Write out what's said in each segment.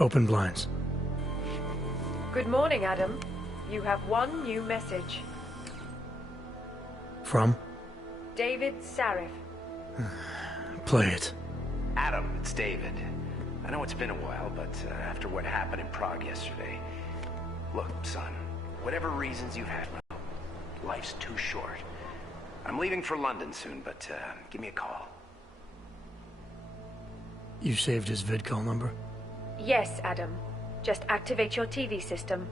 Open blinds. Good morning, Adam. You have one new message. From? David Sarif. Play it. Adam, it's David. I know it's been a while, but after what happened in Prague yesterday... Look, son, whatever reasons you've had, life's too short. I'm leaving for London soon, but give me a call. You saved his vidcall number? Yes, Adam. Just activate your TV system.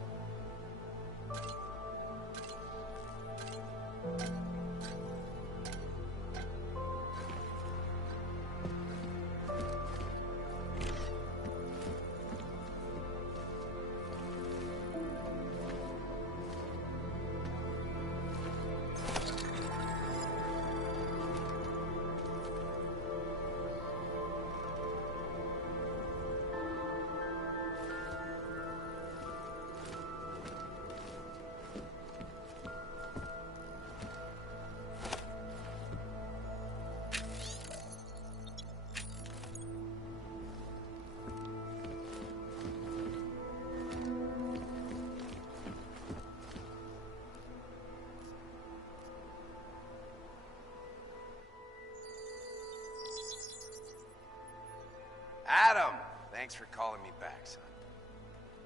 Adam! Thanks for calling me back, son.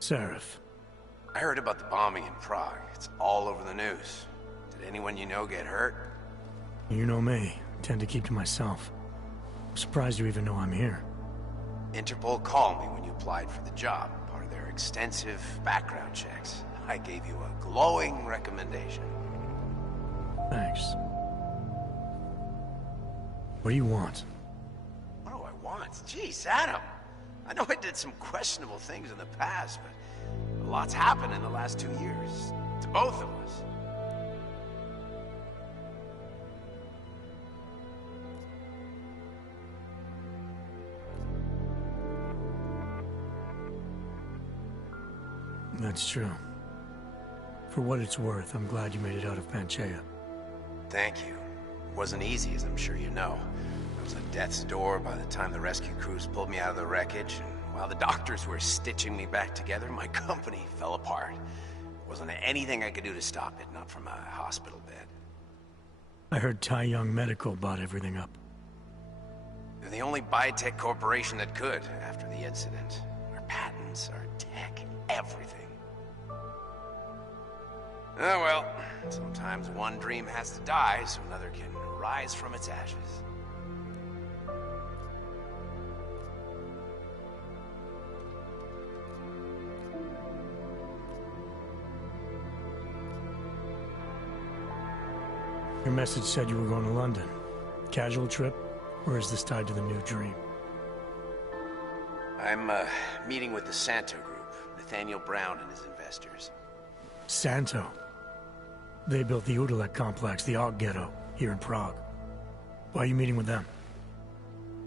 Sarif. I heard about the bombing in Prague. It's all over the news. Did anyone you know get hurt? You know me. I tend to keep to myself. I'm surprised you even know I'm here. Interpol called me when you applied for the job, part of their extensive background checks. I gave you a glowing recommendation. Thanks. What do you want? What do I want? Jeez, Adam. I know I did some questionable things in the past, but a lot's happened in the last 2 years. To both of us. That's true. For what it's worth, I'm glad you made it out of Panchaea. Thank you. It wasn't easy, as I'm sure you know. I was at death's door by the time the rescue crews pulled me out of the wreckage, and while the doctors were stitching me back together, my company fell apart. There wasn't anything I could do to stop it, not from a hospital bed. I heard Tai Young Medical bought everything up. They're the only biotech corporation that could, after the incident. Our patents, our tech, everything. Oh well, sometimes one dream has to die so another can rise from its ashes. Your message said you were going to London. Casual trip? Or is this tied to the new dream? I'm meeting with the Santo Group, Nathaniel Brown and his investors. Santo? They built the Udalek complex, the Og Ghetto, here in Prague. Why are you meeting with them?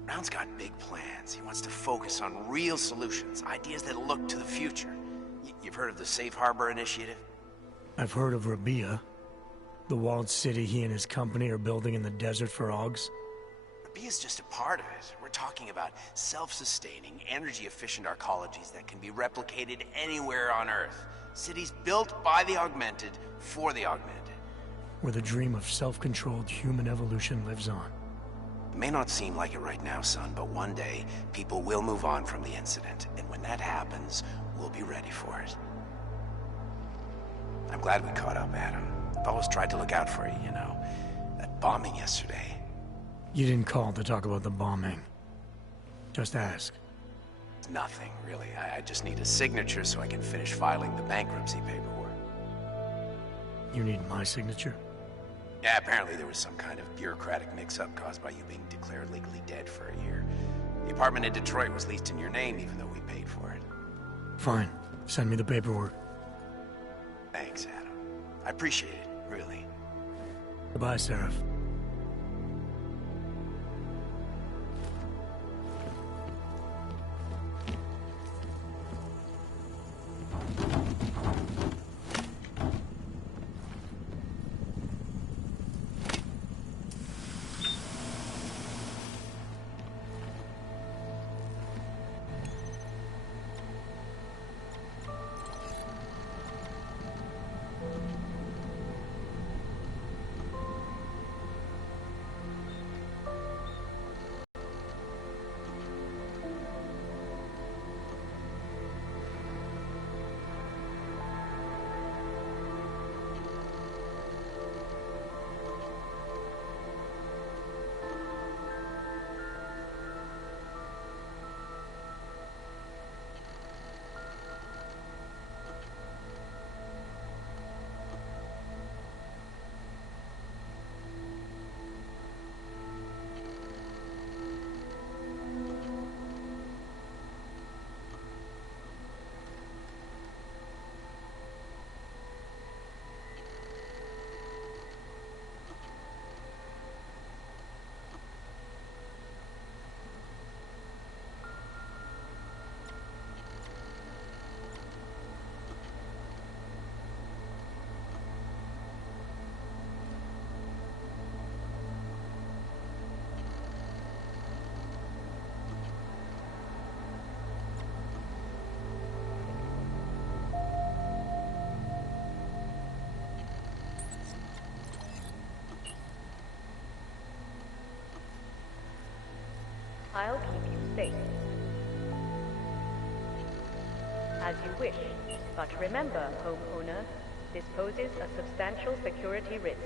Brown's got big plans. He wants to focus on real solutions, ideas that look to the future. You've heard of the Safe Harbor Initiative? I've heard of Rabia, the walled city he and his company are building in the desert for Augs. Rabia's just a part of it. We're talking about self-sustaining, energy-efficient arcologies that can be replicated anywhere on Earth. Cities built by the augmented, for the augmented. Where the dream of self-controlled human evolution lives on. It may not seem like it right now, son, but one day, people will move on from the incident. And when that happens, we'll be ready for it. I'm glad we caught up, Adam. I've always tried to look out for you, you know. That bombing yesterday. You didn't call to talk about the bombing. Just ask. It's nothing, really. I just need a signature so I can finish filing the bankruptcy paperwork. You need my signature? Yeah, apparently there was some kind of bureaucratic mix-up caused by you being declared legally dead for a year. The apartment in Detroit was leased in your name even though we paid for it. Fine. Send me the paperwork. Thanks, Adam. I appreciate it, really. Goodbye, Sarif. I'll keep you safe. As you wish, but remember, homeowner, this poses a substantial security risk.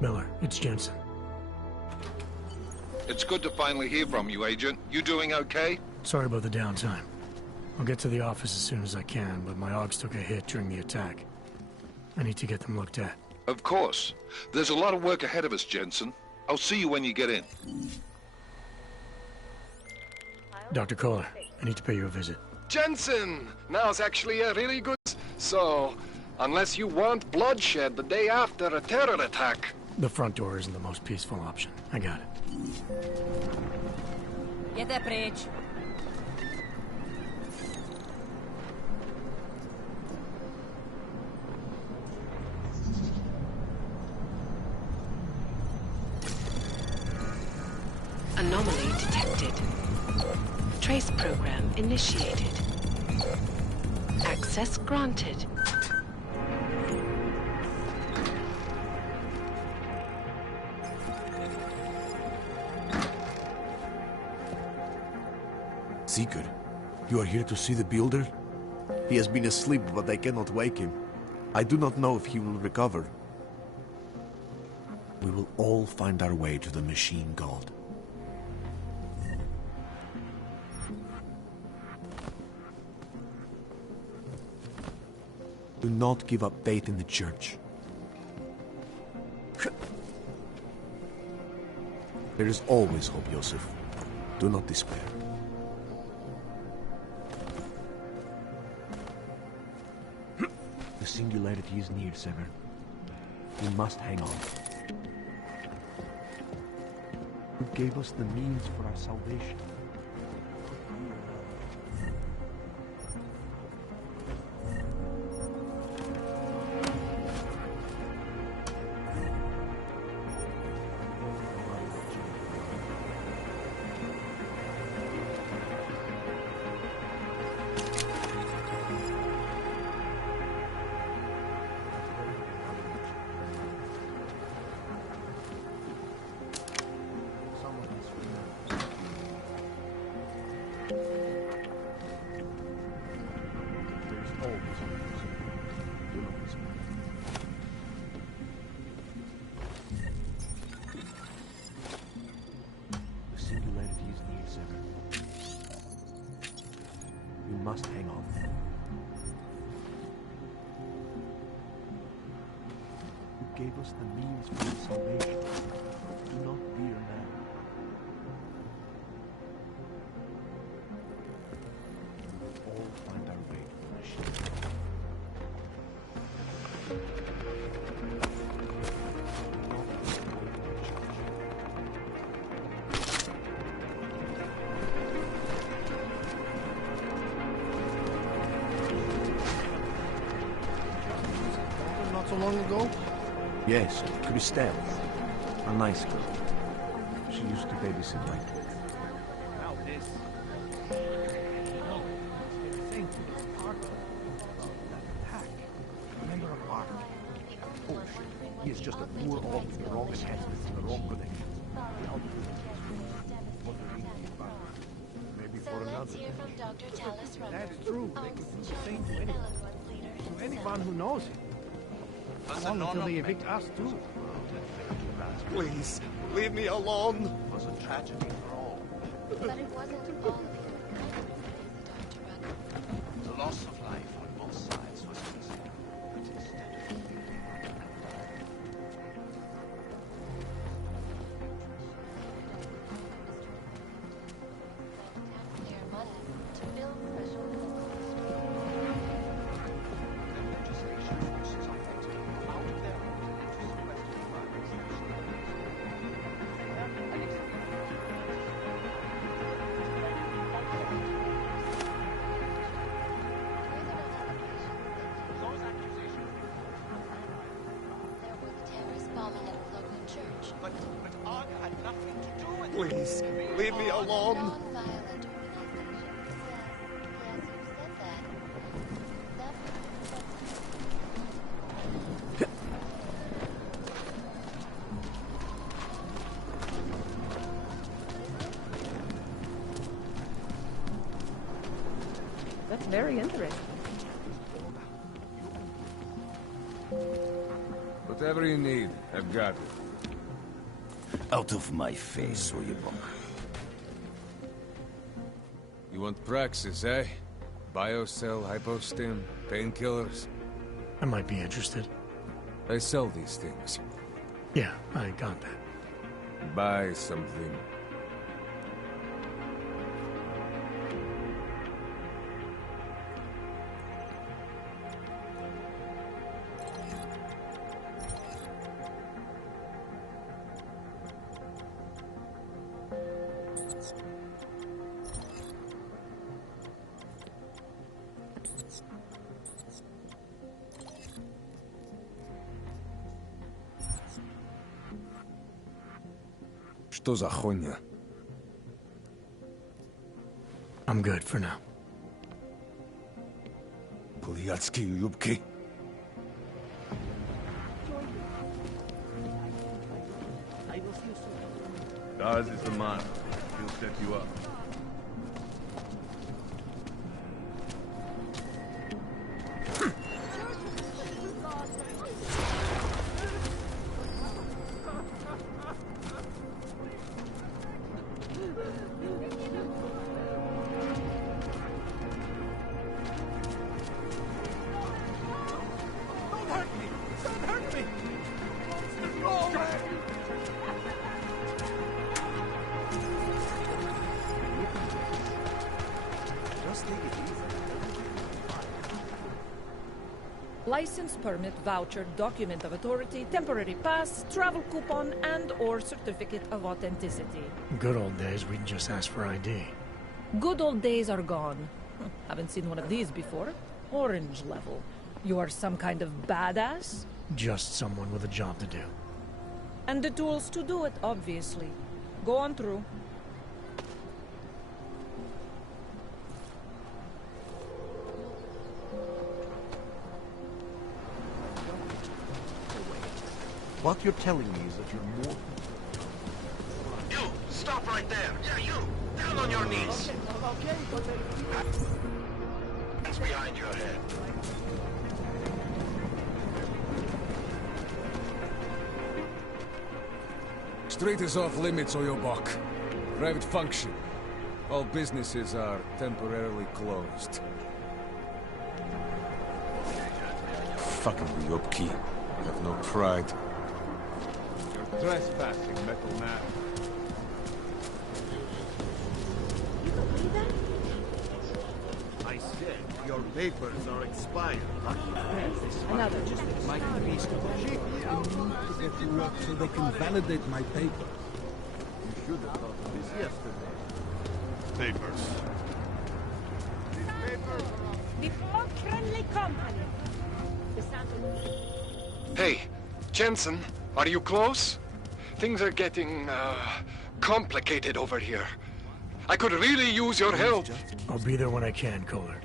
Miller, it's Jensen. It's good to finally hear from you, Agent. You doing okay? Sorry about the downtime. I'll get to the office as soon as I can, but my Augs took a hit during the attack. I need to get them looked at. Of course. There's a lot of work ahead of us, Jensen. I'll see you when you get in. Dr. Kohler, I need to pay you a visit. Jensen! Now's actually a really good... So, unless you want bloodshed the day after a terror attack. The front door isn't the most peaceful option. I got it. Get that bridge. Anomaly detected. Trace program initiated. Access granted. Seeker, you are here to see the builder? He has been asleep, but I cannot wake him. I do not know if he will recover. We will all find our way to the machine god. Do not give up faith in the church. There is always hope, Joseph. Do not despair. The singularity is near, Sever. We must hang on. You gave us the means for our salvation. Must hang on. You gave us the means for our salvation. Do not fear now. We will all find our way to the machine. So long ago? Yes, Christelle. A nice girl. She used to babysit my kid. Now this. No, everything to the park. That attack. Remember a park? Oh shit. He is just a poor orc with the wrong attachments and the wrong connections. Maybe for another. That's true. They could do the same to anyone. To anyone who knows him. How long until they evict us too? Please, leave me alone. It was a tragedy for all. But it wasn't all The loss of life on both sides was easy. But instead of taxpayer money to build special Please, leave me alone. Non-violent organization. Yes, you said that. That's very interesting. Whatever you need, I've got it. Out of my face, Oyabok. You want praxis, eh? Biocell, hypostim, painkillers? I might be interested. I sell these things. Yeah, I got that. Buy something. Что за хуйня? I'm good for now. Блядские юбки. Dawes is the man. He'll set you up. License, permit, voucher, document of authority, temporary pass, travel coupon, and/or certificate of authenticity. Good old days, we'd just ask for ID. Good old days are gone. Haven't seen one of these before. Orange level. You are some kind of badass? Just someone with a job to do. And the tools to do it, obviously. Go on through. What you're telling me is that you're more... You! Stop right there! Yeah, you! Down on your knees! Hands behind your head. Street is off limits, Oyobok. Private function. All businesses are temporarily closed. Fucking Ryobki. You have no pride. You're trespassing, metal man. I said your papers are expired. Another. Might be to get to work so they can validate my paper. You should have thought of this yesterday. Papers. Before friendly company. The sound of... Hey, Jensen, are you close? Things are getting, complicated over here. I could really use your help. I'll be there when I can, Kohler.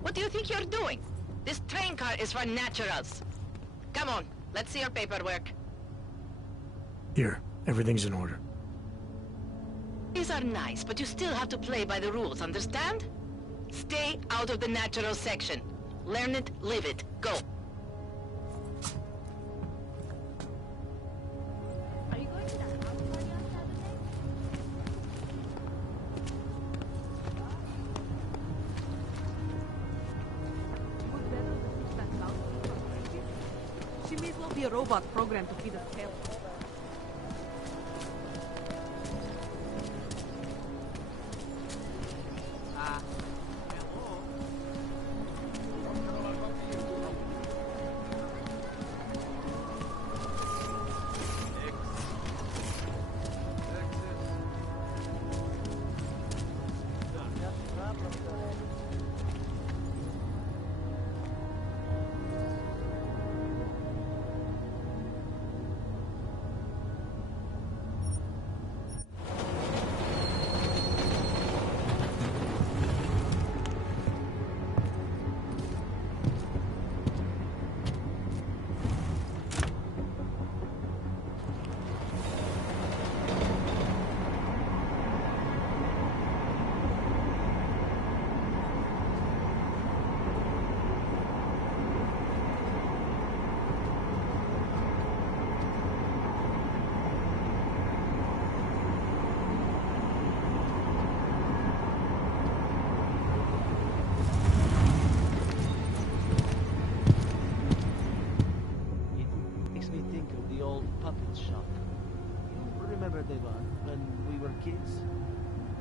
What do you think you're doing? This train car is for naturals. Come on, let's see your paperwork. Here, everything's in order. These are nice, but you still have to play by the rules, understand? Stay out of the natural section. Learn it, live it. Go. Are you going to that house party on Saturday? She may as well be a robot programmed to feed us tail. kids?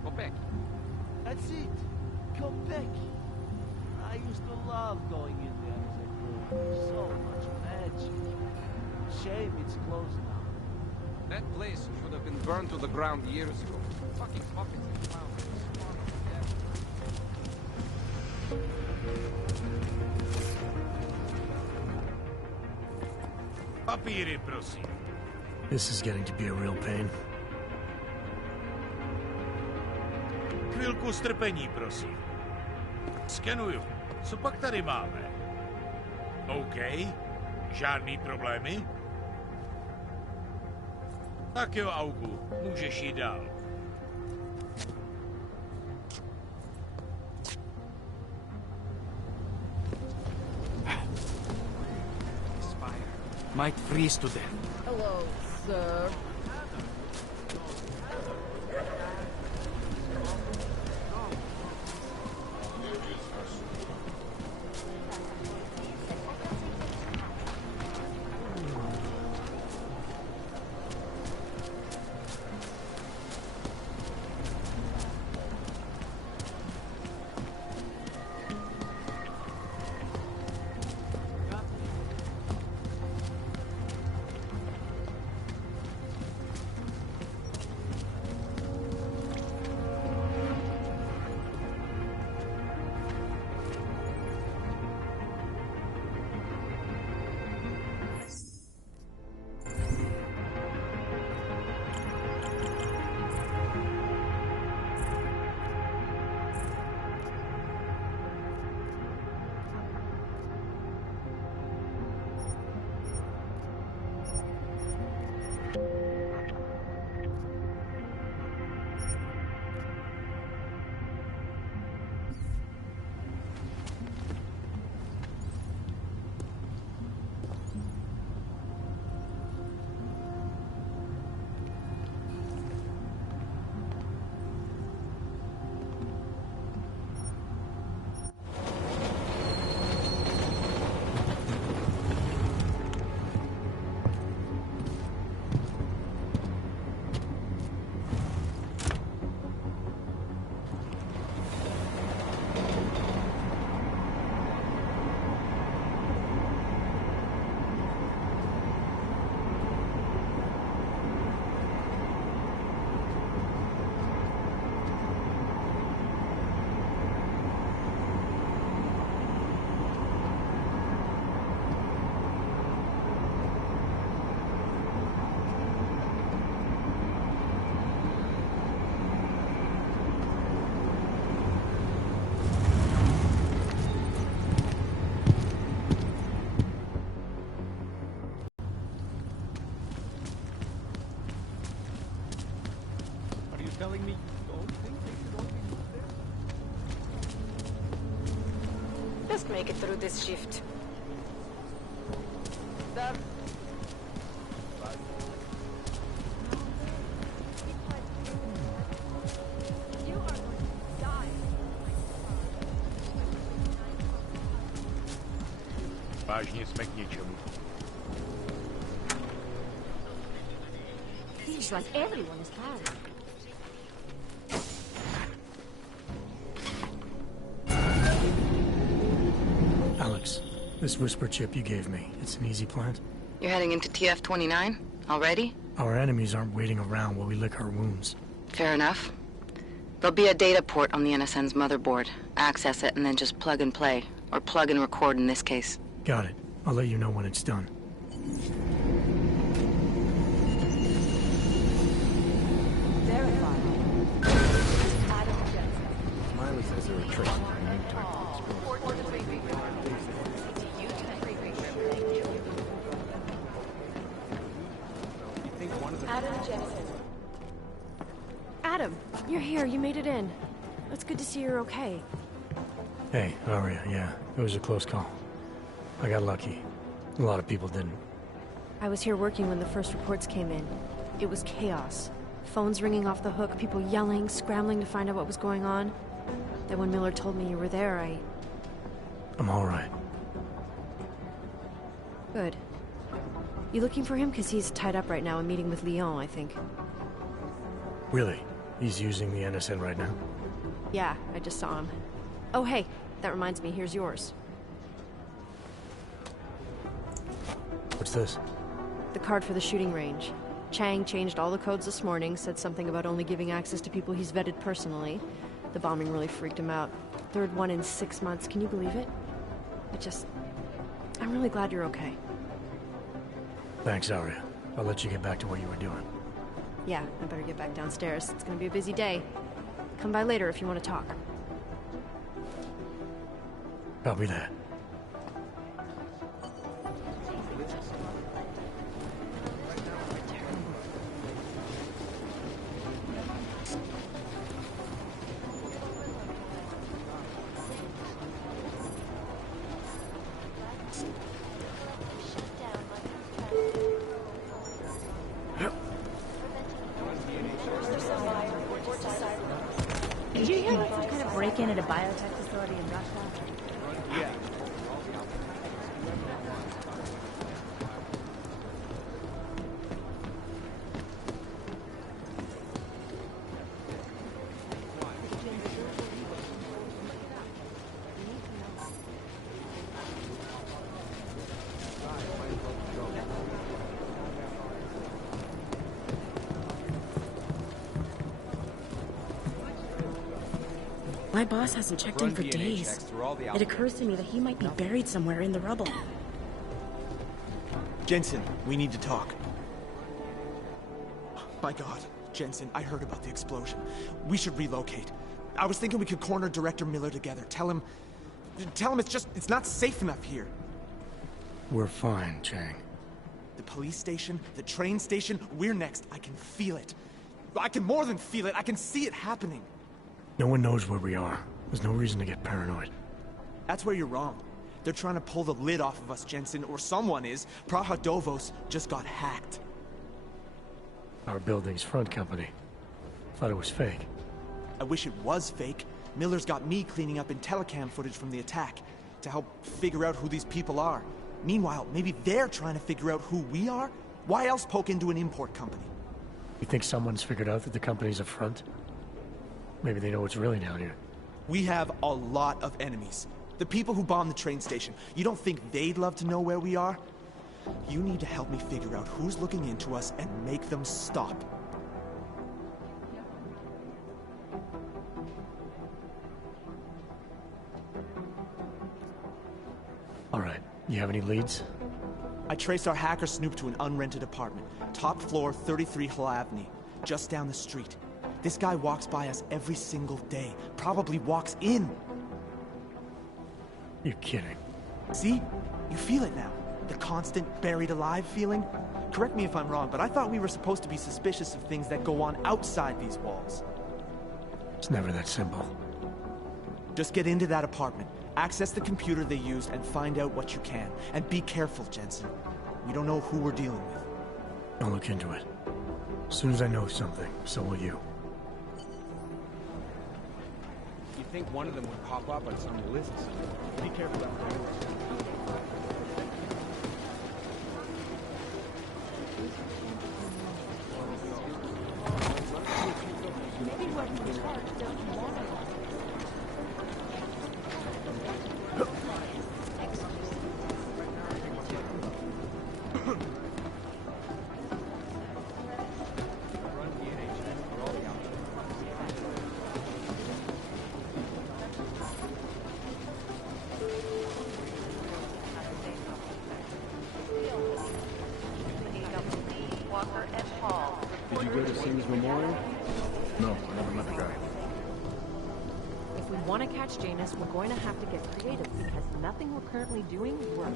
Quebec. That's it. Quebec. I used to love going in there as a kid. So much magic. Shame it's closed now. That place should have been burned to the ground years ago. Fucking puppets and clowns. Papíry, prosím. This is getting to be a real pain. Chvilku strpení, prosím. Skenuju. Co pak tady máme? OK. Žádný problémy? Tak jo, Augu. Můžeš jít dál. Might freeze to death. Hello, sir. make it through this shift. Sir? Vážně jsme k něčemu. Seems like everyone is tired. Alex, this whisper chip you gave me, it's an easy plant? You're heading into TF-29? Already? Our enemies aren't waiting around while we lick our wounds. Fair enough. There'll be a data port on the NSN's motherboard. Access it and then just plug and play. Or plug and record in this case. Got it. I'll let you know when it's done. Smiley says there are traces of a new type of Adam, you're here. You made it in. It's good to see you're okay. Hey, Aria, yeah, it was a close call. I got lucky. A lot of people didn't. I was here working when the first reports came in. It was chaos. Phones ringing off the hook, people yelling, scrambling to find out what was going on. Then when Miller told me you were there, I'm all right. Good. You looking for him? Because he's tied up right now and meeting with Leon, I think. Really? He's using the NSN right now? Yeah, I just saw him. Oh, hey, that reminds me, here's yours. What's this? The card for the shooting range. Chang changed all the codes this morning, said something about only giving access to people he's vetted personally. The bombing really freaked him out. Third one in 6 months, can you believe it? I'm really glad you're okay. Thanks, Aria. I'll let you get back to what you were doing. Yeah, I better get back downstairs. It's gonna be a busy day. Come by later if you want to talk. Copy that. Did you hear about some kind of break-in at a biotech facility in Russia? Yeah. My boss hasn't checked in for days. It occurs to me that he might be buried somewhere in the rubble. Jensen, we need to talk. My God, Jensen, I heard about the explosion. We should relocate. I was thinking we could corner Director Miller together. Tell him it's not safe enough here. We're fine, Chang. The police station, the train station, we're next. I can feel it. I can more than feel it. I can see it happening. No one knows where we are. There's no reason to get paranoid. That's where you're wrong. They're trying to pull the lid off of us, Jensen, or someone is. Praha Dovos just got hacked. Our building's front company. Thought it was fake. I wish it was fake. Miller's got me cleaning up IntelliCam footage from the attack to help figure out who these people are. Meanwhile, maybe they're trying to figure out who we are? Why else poke into an import company? You think someone's figured out that the company's a front? Maybe they know what's really down here. We have a lot of enemies. The people who bombed the train station. You don't think they'd love to know where we are? You need to help me figure out who's looking into us and make them stop. All right. You have any leads? I traced our hacker snoop to an unrented apartment. Top floor, 33 Hlavny. Just down the street. This guy walks by us every single day. Probably walks in. You're kidding. See? You feel it now. The constant buried alive feeling. Correct me if I'm wrong, but I thought we were supposed to be suspicious of things that go on outside these walls. It's never that simple. Just get into that apartment. Access the computer they used and find out what you can. And be careful, Jensen. We don't know who we're dealing with. I'll look into it. As soon as I know something, so will you. You think one of them would pop up on some list somewhere? Be careful out there. Maybe what he was hard doesn't want it. Did you go to Sims Memorial? No, I never met the guy. If we want to catch Janus, we're going to have to get creative because nothing we're currently doing works.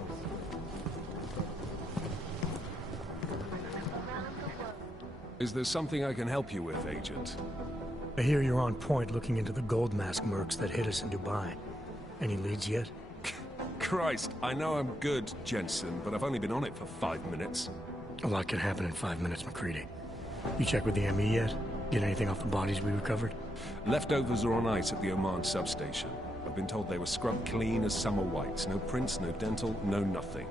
Is there something I can help you with, Agent? I hear you're on point looking into the gold mask mercs that hit us in Dubai. Any leads yet? Christ, I know I'm good, Jensen, but I've only been on it for 5 minutes. A lot can happen in 5 minutes, McCready. You check with the ME yet? Get anything off the bodies we recovered? Leftovers are on ice at the Oman substation. I've been told they were scrubbed clean as summer whites. No prints, no dental, no nothing.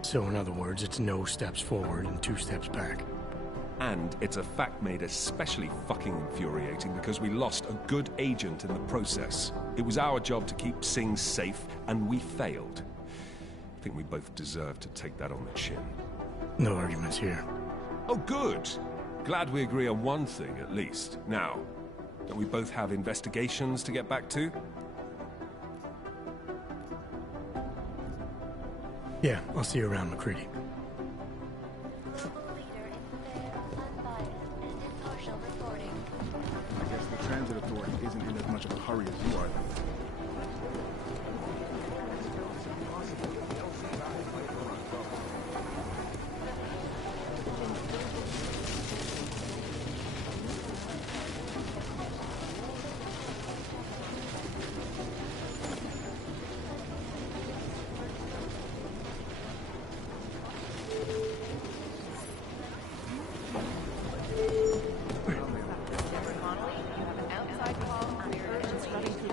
So in other words, it's no steps forward and 2 steps back. And it's a fact made especially fucking infuriating because we lost a good agent in the process. It was our job to keep Singh safe, and we failed. I think we both deserve to take that on the chin. No arguments here. Oh, good. Glad we agree on one thing, at least. Now, don't we both have investigations to get back to? Yeah, I'll see you around, McCready. I guess the Transit Authority isn't in as much of a hurry as you are.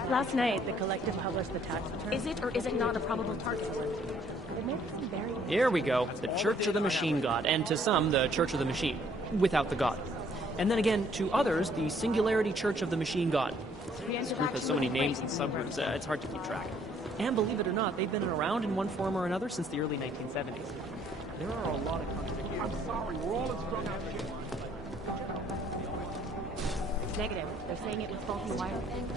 Last night, the collective published the tax return. Is it or is it not a probable target? Here we go. The Church of the Machine God, and to some, the Church of the Machine, without the God. And then again, to others, the Singularity Church of the Machine God. This group has so many names and subgroups, it's hard to keep track. And believe it or not, they've been around in one form or another since the early 1970s. There are a lot of contradictions. I'm sorry, we're all as strung out here. It's negative. They're saying it was faulty wiring.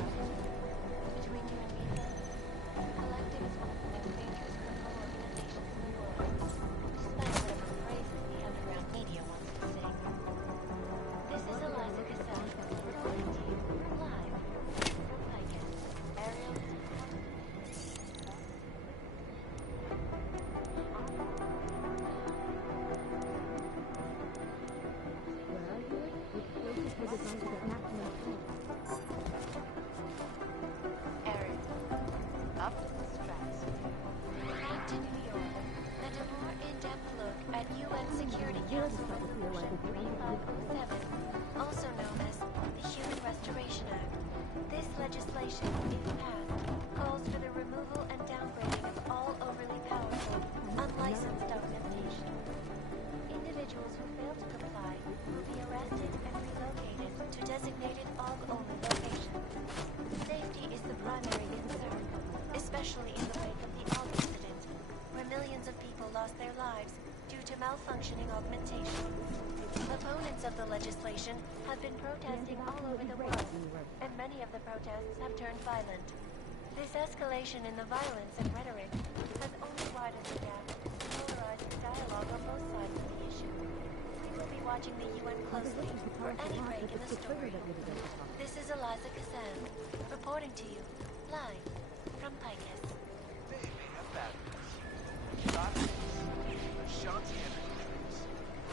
Also known as the Human Restoration Act. This legislation, if passed, calls for the removal and downgrading of all overly powerful, unlicensed documentation. Individuals who fail to comply will be arrested and relocated to designated AUG-only locations. Safety is the primary concern, especially in the wake of the AUG incident, where millions of people lost their lives due to malfunctioning augmentation. Opponents of the legislation have been protesting all over the world, and many of the protests have turned violent. This escalation in the violence and rhetoric has only widened the gap and polarized the dialogue on both sides of the issue. We will be watching the UN closely for any break in the story. This is Eliza Kazan, reporting to you, live from Picus. Baby, I'm back. Shot Shanti Energy.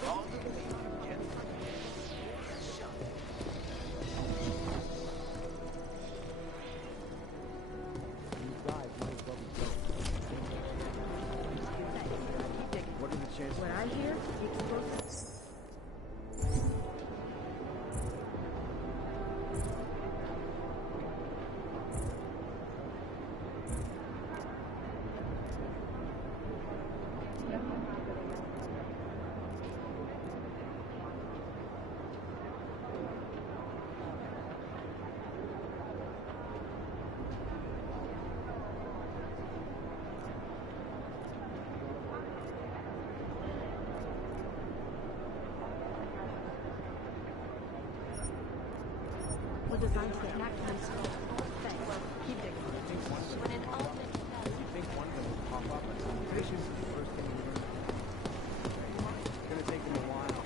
All the way you get from me. Shot. What I hear, it's supposed to... was designed to get maximum scope. Keep digging. When an element fell, You think one of them will pop up at some fishes is the first thing you learn. It's gonna take them a while.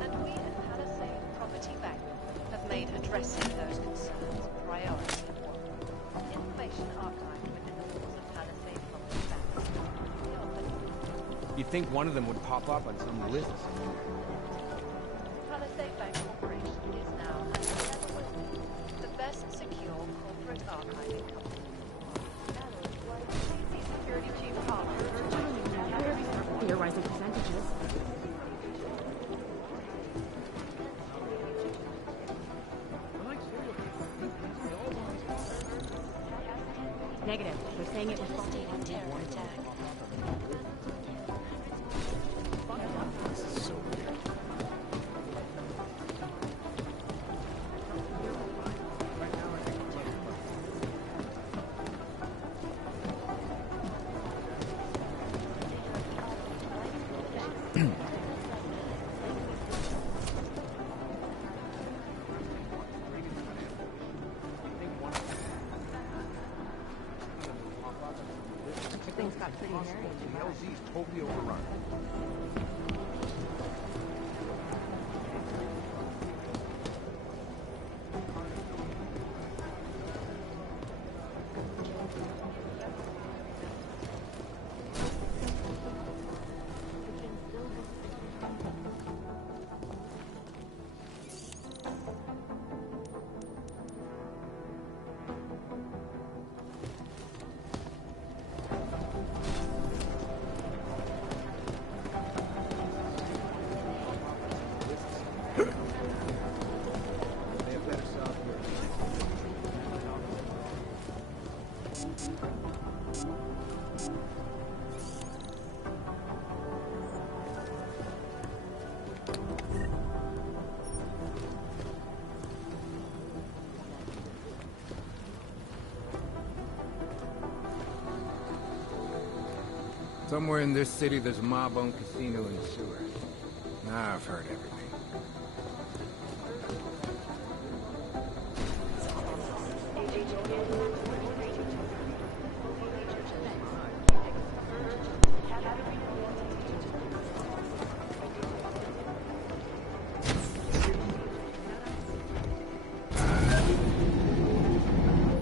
And we at Palisade Property Bank have made addressing those concerns a priority. Information archived within the walls of Palisade Property Bank. You'd think one of them would pop up on some list. Palisade Bank Corporation is now, and never will be, the best secure corporate archiving company. Security Chief Your rising percentages. Negative. They're saying it was Devastating terror attack. This is so weird. things got pretty hairy. The LZ's totally overrun. Somewhere in this city, there's a mob-owned casino and sewer. Now I've heard everything.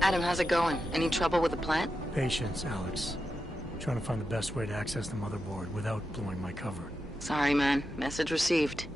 Adam, how's it going? Any trouble with the plant? Patience, Alex. Trying to find the best way to access the motherboard without blowing my cover. Sorry, man. Message received.